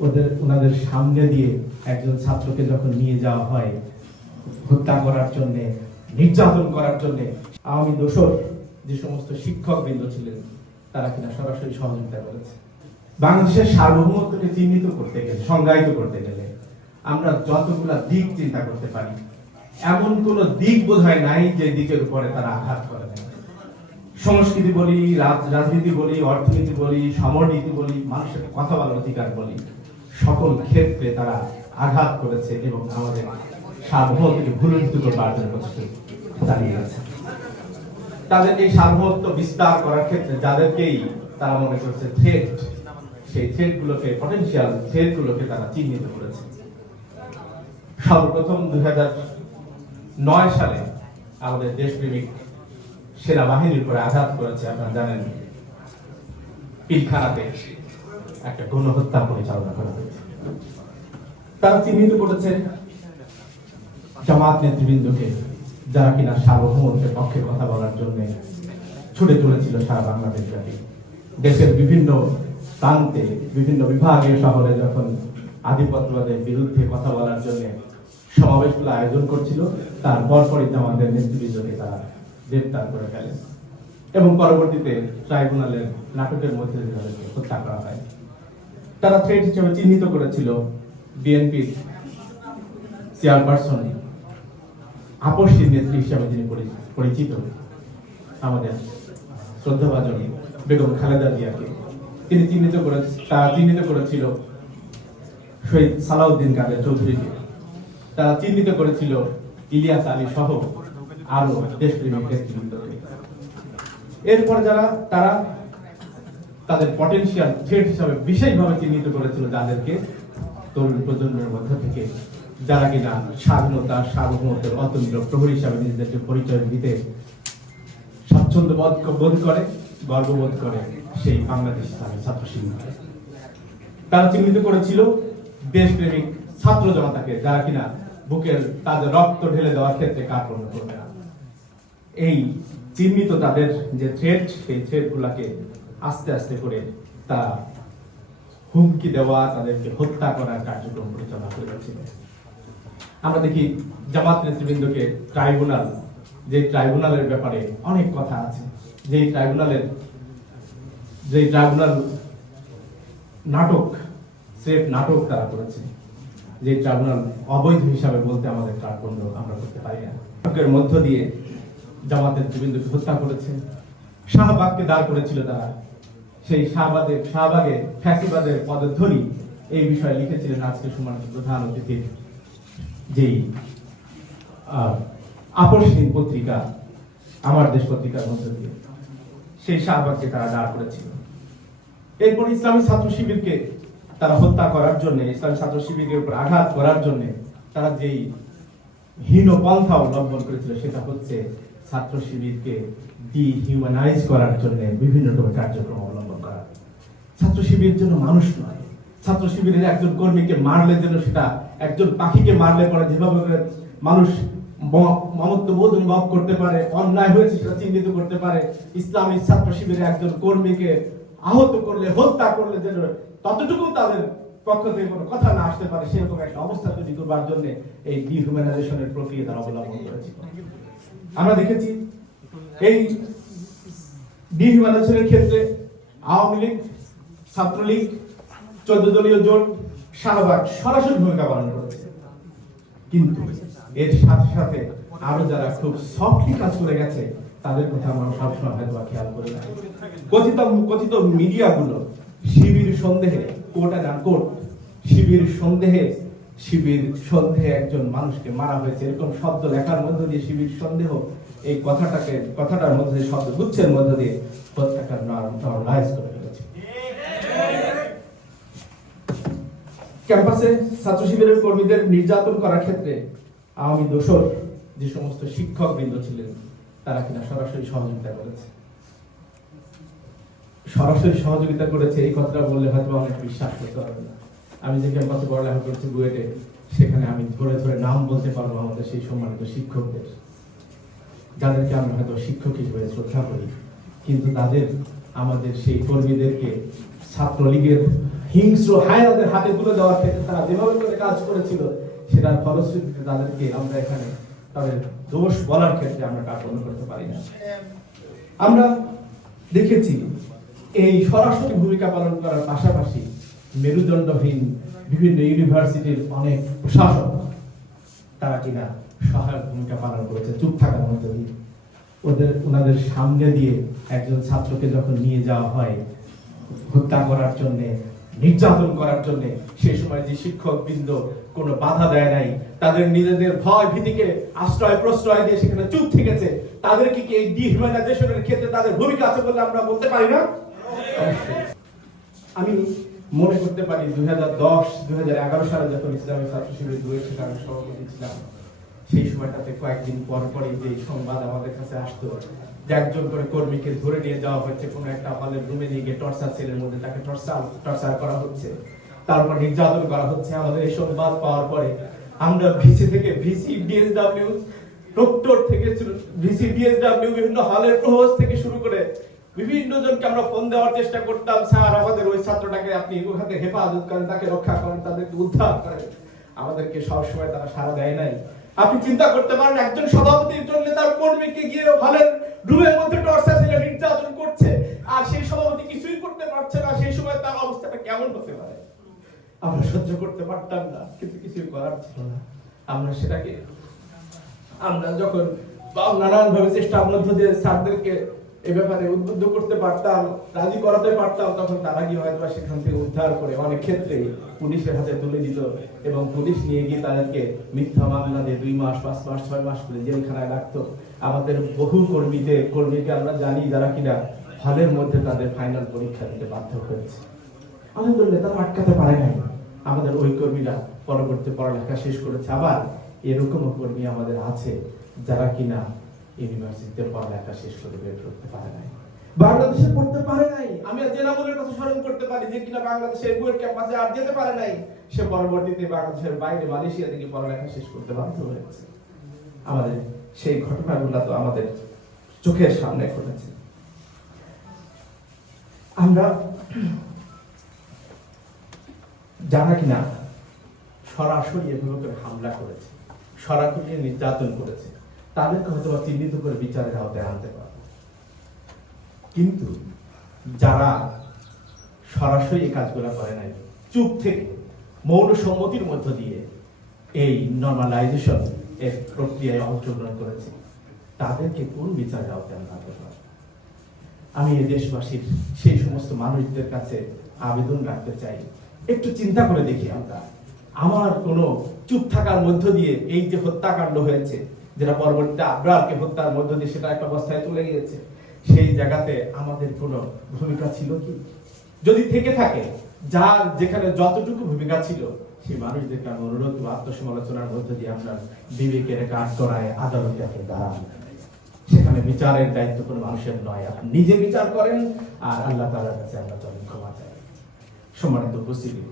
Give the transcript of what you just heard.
ওদের, ওনাদের সামনে দিয়ে একজন ছাত্রকে যখন নিয়ে যাওয়া হয়, হত্যা করার জন্য, নির্যাতন করার জন্য, আওয়ামী দোষর যে সমস্ত শিক্ষক বৃন্দ ছিলেন, তারা কিনা সরাসরি সহযোগিতা করেছে। বাংলাদেশের সার্বভৌমত্বকে চিহ্নিত করতে গেলে, সংজ্ঞায়িত করতে গেলে, আমরা যতগুলা দিক চিন্তা করতে পারি, এমন কোন দিক বোধ হয় নাই যে দিকের উপরে তারা আঘাত করে সংস্কৃতি বলি, রাজ- রাজনীতি বলি, অর্থনীতি বলি, সমরনীতি বলি, মানুষের কথা বলার অধিকার বলি সকল ক্ষেত্রে তারা আঘাত করেছে এবং আমাদের সার্বভৌমত্বকে ভুলুণ্ঠিত করবার জন্য প্রচেষ্টা চালিয়ে গেছে তাদের এই সার্বভৌমত্ব বিস্তার করার ক্ষেত্রে যাদেরকেই তারা মনে করছে থ্রেট সেই থ্রেট গুলোকে পটেনশিয়াল থ্রেট গুলোকে তারা চিহ্নিত করেছে। সর্বপ্রথম দুই নয় সালে আমাদের দেশপ্রেমিক সেনাবাহিনীর উপরে আঘাত করেছে, আপনারা জানেন, পিলখানাতে। একটা গণহত্যা পরিচালনা করা হয়েছে। তারা চিহ্নিত করেছে জামাত নেতৃবৃন্দকে, যারা কিনা সার্বভৌমত্বের পক্ষে কথা বলার জন্য ছুটে চলেছিল সারা বাংলাদেশ ব্যাপী। দেশের বিভিন্ন প্রান্তে, বিভিন্ন বিভাগীয় শহরে যখন আধিপত্যবাদের বিরুদ্ধে কথা বলার জন্য সমাবেশগুলো আয়োজন করছিল তার পরপরই আমাদের নেতৃবৃন্দকে তারা গ্রেপ্তার করে ফেলে। এবং পরবর্তীতে ট্রাইব্যুনালের নাটকের মধ্যে হত্যা করা হয়। তারা থ্রেট হিসেবে চিহ্নিত করেছিল বিএনপির চেয়ারপারসন আপসীর নেত্রী হিসাবে যিনি পরিচিত আমাদের শ্রদ্ধাভাজন বেগম খালেদা জিয়াকে। তিনি চিহ্নিত করে তারা চিহ্নিত করেছিল শহীদ সালাউদ্দিন কাদের চৌধুরীকে। তারা চিহ্নিত করেছিল ইলিয়াস আলী সহ আরও দেশপ্রেমিক নেতৃবৃন্দকে এরপর যারা, তারা তাদের পটেনশিয়াল থ্রেট হিসাবে বিশেষভাবে চিহ্নিত করেছিল যাদেরকে তরুণ প্রজন্মের মধ্য থেকে, যারা কিনা স্বাধীনতা সার্বভৌমত্বের অতুল্য প্রহরী হিসাবে নিজেদেরকে পরিচয় দিতে স্বাচ্ছন্দ্য বোধ বোধ করে, গর্ববোধ করে সেই বাংলাদেশ ইসলামী ছাত্র শিবিরকে। তারা চিহ্নিত করেছিল দেশপ্রেমিক ছাত্র জনতাকে, যারা কিনা বুকের তাদের রক্ত ঢেলে দেওয়ার ক্ষেত্রে কার্পণ্য করবে না। এই চিহ্নিত তাদের যে থ্রেড সেই থ্রেড গুলাকে আস্তে আস্তে করে তারা হুমকি দেওয়া, তাদেরকে হত্যা করার কার্যক্রম পরিচালনা করে যাচ্ছিল। আমরা দেখি জামাত নেতৃবৃন্দকে ট্রাইব্যুনাল, যে ট্রাইব্যুনালের ব্যাপারে অনেক কথা আছে। যে ট্রাইব্যুনালের যে ট্রাইব্যুনাল নাটক, স্রেফ নাটক তারা করেছে যে ট্রাইব্যুনাল অবৈধ হিসাবে বলতে আমাদের কার্পণ্য আমরা করতে পারি না। নাটকের মধ্য দিয়ে জামাতের নেতৃবৃন্দকে হত্যা করেছে। শাহবাগকে দাঁড় করেছিল তারা। সেই শাহবাগে শাহবাগে ফ্যাসিবাদের পদধ্বনি এই বিষয়ে লিখেছিলেন আজকে সম্মানিত প্রধান অতিথির যেই আপসহীন পত্রিকা, আমার দেশ পত্রিকার মধ্য দিয়ে। সেই শাহবাগকে তারা দাঁড় করেছিল। এরপর ইসলামী ছাত্র শিবিরকে তারা হত্যা করার জন্য, ইসলামী ছাত্র শিবিরের উপর আঘাত করার জন্য তারা যেই হীন পন্থা অবলম্বন করেছিল, সেটা হচ্ছে ছাত্র শিবিরকে ডিহিউম্যানাইজ করার জন্য বিভিন্ন রকম কার্যক্রম ছাত্র শিবির জন্য মানুষ নয়। ছাত্র শিবিরের একজন কর্মীকে মারলে যেন সেটা একজন পাখিকে মারলে পরে যেভাবে মানুষ ম- মমত্ব বোধ অনুভব করতে পারে, অন্যায় হয়েছে সেটা চিহ্নিত করতে পারে, ইসলামী ছাত্র শিবিরের একজন কর্মীকে আহত করলে, হত্যা করলে যেন ততটুকু তাদের পক্ষ থেকে কোনো কথা না আসতে পারে, সেরকম একটা অবস্থা তৈরি করবার জন্য এই ডিহিউম্যানাইজেশনের প্রক্রিয়া তারা অবলম্বন করেছে আমরা দেখেছি এই ডিহিউম্যানাইজেশনের ক্ষেত্রে আওয়ামী লীগ ছাত্রলীগ চোদ্দ দলীয় জোট শাহবাগ সরাসরি ভূমিকা পালন করেছে। কিন্তু এর সাথে সাথে আরও যারা খুব সফটলি কাজ করে গেছে, তাদের কথা আমরা সবসময় হয়তো খেয়াল করি না কথিত কথিত মিডিয়াগুলো শিবির সন্দেহে কোর্ট অ্যান্ড কোর্ট শিবির সন্দেহে শিবির সন্দেহে একজন মানুষকে মারা হয়েছে। এরকম শব্দ লেখার মধ্য দিয়ে শিবির সন্দেহ, এই কথাটাকে কথাটার মধ্যে শব্দ গুচ্ছের মধ্য দিয়ে হত্যাকার নর্মালাইজ করে ক্যাম্পাসে ছাত্র শিবিরের কর্মীদের নির্যাতন করার ক্ষেত্রে আওয়ামী দোষর যে সমস্ত শিক্ষক বৃন্দ ছিলেন, তারা কিনা সরাসরি সহযোগিতা করেছে। সরাসরি সহযোগিতা করেছে, এই কথাটা বললে হয়তো অনেক বিশ্বাস করতে পারবে না। আমি যে ক্যাম্পাসে পড়ালেখা করেছি বুয়েটে, সেখানে আমি ধরে ধরে নাম বলতে পারব আমাদের সেই সম্মানিত শিক্ষকদের। যাদেরকে আমরা হয়তো শিক্ষক হিসেবে শ্রদ্ধা করি, কিন্তু তাদের আমাদের সেই কর্মীদেরকে ছাত্রলীগের হিংস্র হায়াতের হাতে তুলে দেওয়ার ক্ষেত্রে তারা যেভাবে করে কাজ করেছিল, সেটার ফলশ্রুতিতে তাদেরকে আমরা এখানে তাদের দোষ বলার ক্ষেত্রে আমরা কার্পণ্য করতে পারি না। আমরা দেখেছি, এই সরাসরি ভূমিকা পালন করার পাশাপাশি মেরুদণ্ডহীন বিভিন্ন ইউনিভার্সিটির অনেক প্রশাসক, তারা কিনা সহায়ক ভূমিকা পালন করেছে, চুপ থাকার মধ্যে দিয়ে। ওদের, ওনাদের সামনে দিয়ে একজন ছাত্রকে যখন নিয়ে যাওয়া হয়, হত্যা করার জন্য, নির্যাতন করার জন্য, সেই সময় যে শিক্ষক বৃন্দ কোনো বাধা দেয় নাই, তাদের নিজেদের ভয় ভীতিকে আশ্রয় প্রশ্রয় দিয়ে সেখানে চুপ থেকেছে, তাদেরকে কি এই ডিহিউম্যানাইজেশনের ক্ষেত্রে তাদের ভূমিকা আছে বলে আমরা বলতে পারি না? আমি মনে করতে পারি দুই হাজার দশ, দুই হাজার এগারো সালে যখন ইসলামী ছাত্র শিবির দুয়ের আমি সভাপতি ছিলাম সেই সময়টাতে কয়েকদিন পর পরই যে সংবাদ আমাদের কাছে আসতো, যে একজন করে কর্মীকে ধরে নিয়ে যাওয়া হচ্ছে কোনো একটা হলের রুমে নিয়ে গিয়ে টর্চার সেলের মধ্যে তাকে টর্চার টর্চার করা হচ্ছে। তারপর নির্যাতন করা হচ্ছে। আমাদের এই সংবাদ পাওয়ার পরে আমরা ভিসি থেকে, ভিসি ডিএসডব্লিউ প্রক্টর থেকে ভিসি ডিএসডব্লিউ বিভিন্ন হলের প্রহোস থেকে শুরু করে বিভিন্ন জনকে আমরা ফোন দেওয়ার চেষ্টা করতাম, স্যার, আমাদের ওই ছাত্রটাকে আপনি ওখান হেফাজত করেন, তাকে রক্ষা করেন, তাদেরকে উদ্ধার করেন। আমাদেরকে সবসময় তারা সাড়া দেয় নাই। আপনি চিন্তা করতে পারেন, একজন সভাপতির জন্য তার কর্মীকে গিয়ে হলের রুমের মধ্যে টর্চার ছেলে নির্যাতন করছে, আর সেই সভাপতি কিছুই করতে পারছে না, সেই সময় তার অবস্থাটা কেমন হতে পারে? আমরা সহ্য করতে পারতাম না, কিন্তু কিছুই করার ছিল না। আমরা সেটাকে, আমরা যখন নানান ভাবে চেষ্টা মধ্য দিয়ে স্যারদেরকে এ ব্যাপারে উদ্বুদ্ধ করতে পারতাম, রাজি করাতে পারতাম, তখন তারা গিয়ে হয়তো সেখান থেকে উদ্ধার করে অনেক ক্ষেত্রে পুলিশের হাতে তুলে দিত এবং পুলিশ নিয়ে গিয়ে তাদেরকে মিথ্যা মামলা দিয়ে দুই মাস, পাঁচ মাস, ছয় মাস করে জেলখানায় রাখতো। আমাদের বহু কর্মীদের কর্মীকে আমরা জানি যারা কিনা হলের মধ্যে তাদের ফাইনাল পরীক্ষা দিতে বাধ্য হয়েছে। আলহামদুলিল্লাহ, তারা আটকাতে পারে নাই। আমাদের ওই কর্মীরা পরবর্তী পড়ালেখা শেষ করেছে। আবার এরকমও কর্মী আমাদের আছে যারা কিনা ইউনিভার্সিটিতে পড়ালেখা শেষ করে বের করতে পারে নাই। বাংলাদেশে পড়তে পারে নাই। আমি কথা স্মরণ করতে পারি যে কিনা বাংলাদেশের বুয়েট ক্যাম্পাসে আর যেতে পারে নাই, সে পরবর্তীতে বাংলাদেশের বাইরে মালয়েশিয়া থেকে পড়ালেখা শেষ করতে বাধ্য হয়েছে। আমাদের সেই ঘটনাগুলো তো আমাদের চোখের সামনে ঘটেছে। আমরা যারা কিনা সরাসরি এগুলো করে হামলা করেছে, সরাসরি নির্যাতন করেছে। তাদেরকে হয়তো চিহ্নিত করে বিচারের আওতায় আনতে পারবে। কিন্তু যারা সরাসরি এই কাজগুলো করে নাই, চুপ থেকে মৌন সম্মতির মধ্য দিয়ে এই নর্মালাইজেশন এর প্রক্রিয়ায় অংশগ্রহণ করেছে, তাদেরকে কোন বিচারের আওতায় আনতে পারবে? আমি এই দেশবাসীর সেই সমস্ত মানুষদের কাছে আবেদন রাখতে চাই। একটু চিন্তা করে দেখি আমরা। আমার কোনো চুপ থাকার মধ্য দিয়ে এই যে হত্যাকাণ্ড হয়েছে যেটা পরবর্তীতে আব্রারকে হত্যার মধ্য দিয়ে সেটা একটা অবস্থায় চলে গিয়েছে, সেই জায়গাতে আমাদের কোনো ভূমিকা ছিল কি? যদি থেকে থাকে, যার যেখানে যতটুকু ভূমিকা ছিল, সেই মানুষদেরকে আমি অনুরোধ বা আত্মসমালোচনার মধ্য দিয়ে আপনার বিবেকের করায় আদালতে আপনি দাঁড়ান সেখানে বিচারের দায়িত্ব কোনো মানুষের নয়। আপনি নিজে বিচার করেন আর আল্লাহ তাআলার কাছে আমরা চলেন ক্ষমা চাই। সম্মানিত উপস্থিতি।